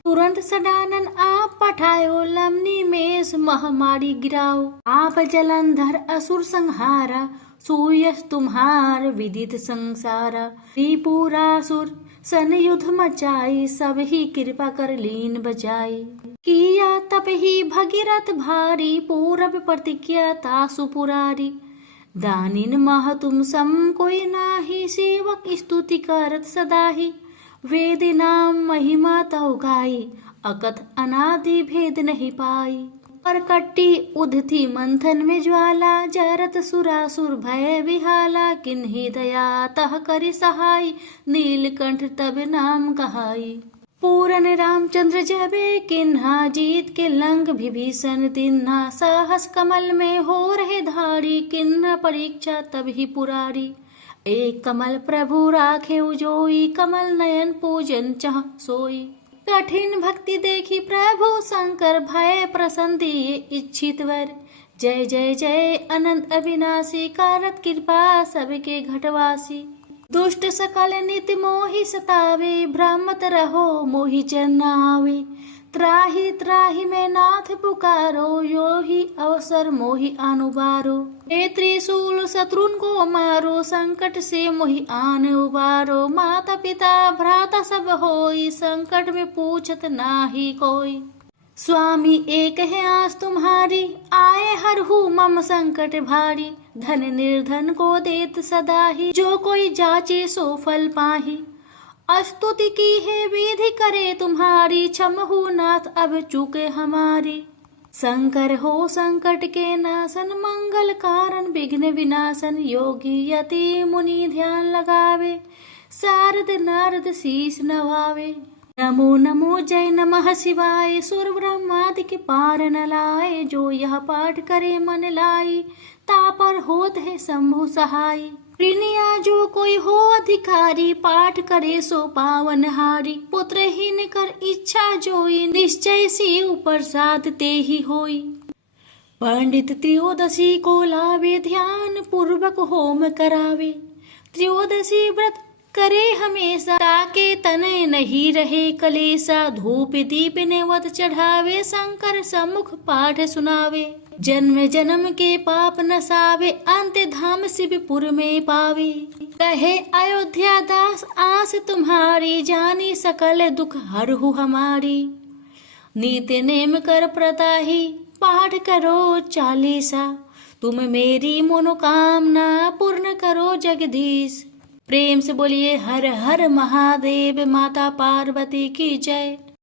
तुरंत सडानन आप पठायो, लमनी मेष महामारी गिराओ, आप जलंधर असुर संहारा, सूयस तुम्हार विदित संसारा। त्रिपुरासुर सन युद्ध मचाई, सब ही कृपा कर लीन बजाई, किया तप ही भगीरथ भारी, पूरब प्रतिज्ञा तासु पुरारी। दानिन मह तुम सम कोई नाही, सेवक स्तुति करत सदा ही, वेद नाम महिमा तौ गाई, अकथ अनादि भेद नहीं पाई। पर कट्टी उधती मंथन में ज्वाला, जरत सुरासुर भय विहाला, किन्ही दया तह करि सहाय, नीलकंठ तब नाम कहाई। पूरन रामचंद्र जबे किन्हा, जीत के लंग विभीषण तिन्हा, साहस कमल में हो रहे धारी, किन्हा परीक्षा तब ही पुरारी। एक कमल प्रभु राखे उजोई, कमल नयन पूजन चाह सोई। कठिन भक्ति देखी प्रभु शंकर, भय प्रसन्न दिए इच्छित वर। जय जय जय अनंत अविनाशी, कारत कृपा सबके घटवासी। दुष्ट सकल नित मोहि सतावे, भ्रमत रहो मोहि चरनावे। त्राहि त्राहि में नाथ पुकारो, यो ही अवसर मोहि अनुबारो। हे त्रिशूल शत्रुन को मारो, संकट से मोहि आन उबारो। माता पिता भ्राता सब होई, संकट में पूछत नाही कोई। स्वामी एक है आस तुम्हारी, आए हरहु मम संकट भारी। धन निर्धन को देत सदा ही, जो कोई जाचे सो फल पाही। स्तुति की है विधि करे तुम्हारी, क्षमहु नाथ अब चूके हमारी। शंकर हो संकट के नाशन, मंगल कारण विघ्न विनाशन। योगी यति मुनि ध्यान लगावे, शारद नारद शीस नवावे। नमो नमो जय नमः शिवाय, सुर ब्रह्मादि के पार न लाए। जो यह पाठ करे मन लाई, तापर होत है शंभु सहाय। प्रिनिया जो कोई हो अधिकारी, पाठ करे सो पावन हारी। पुत्रहीन कर इच्छा जोई, निश्चय शिव प्रसाद ते ही होई। पंडित त्रयोदशी को लावे, ध्यान पूर्वक होम करावे। त्रयोदशी व्रत करे हमेशा, ताके तनय नहीं रहे कलेसा। धूप दीप नेवत चढ़ावे, शंकर सम्मुख पाठ सुनावे। जन्म जन्म के पाप नसावे, अंत धाम शिवपुर में पावे। कहे अयोध्या दास आस तुम्हारी, जानी सकल दुख हरहु हमारी। नीति नेम कर प्रताही, पाठ करो चालीसा। तुम मेरी मनोकामना पूर्ण करो जगदीश। प्रेम से बोलिए हर हर महादेव, माता पार्वती की जय।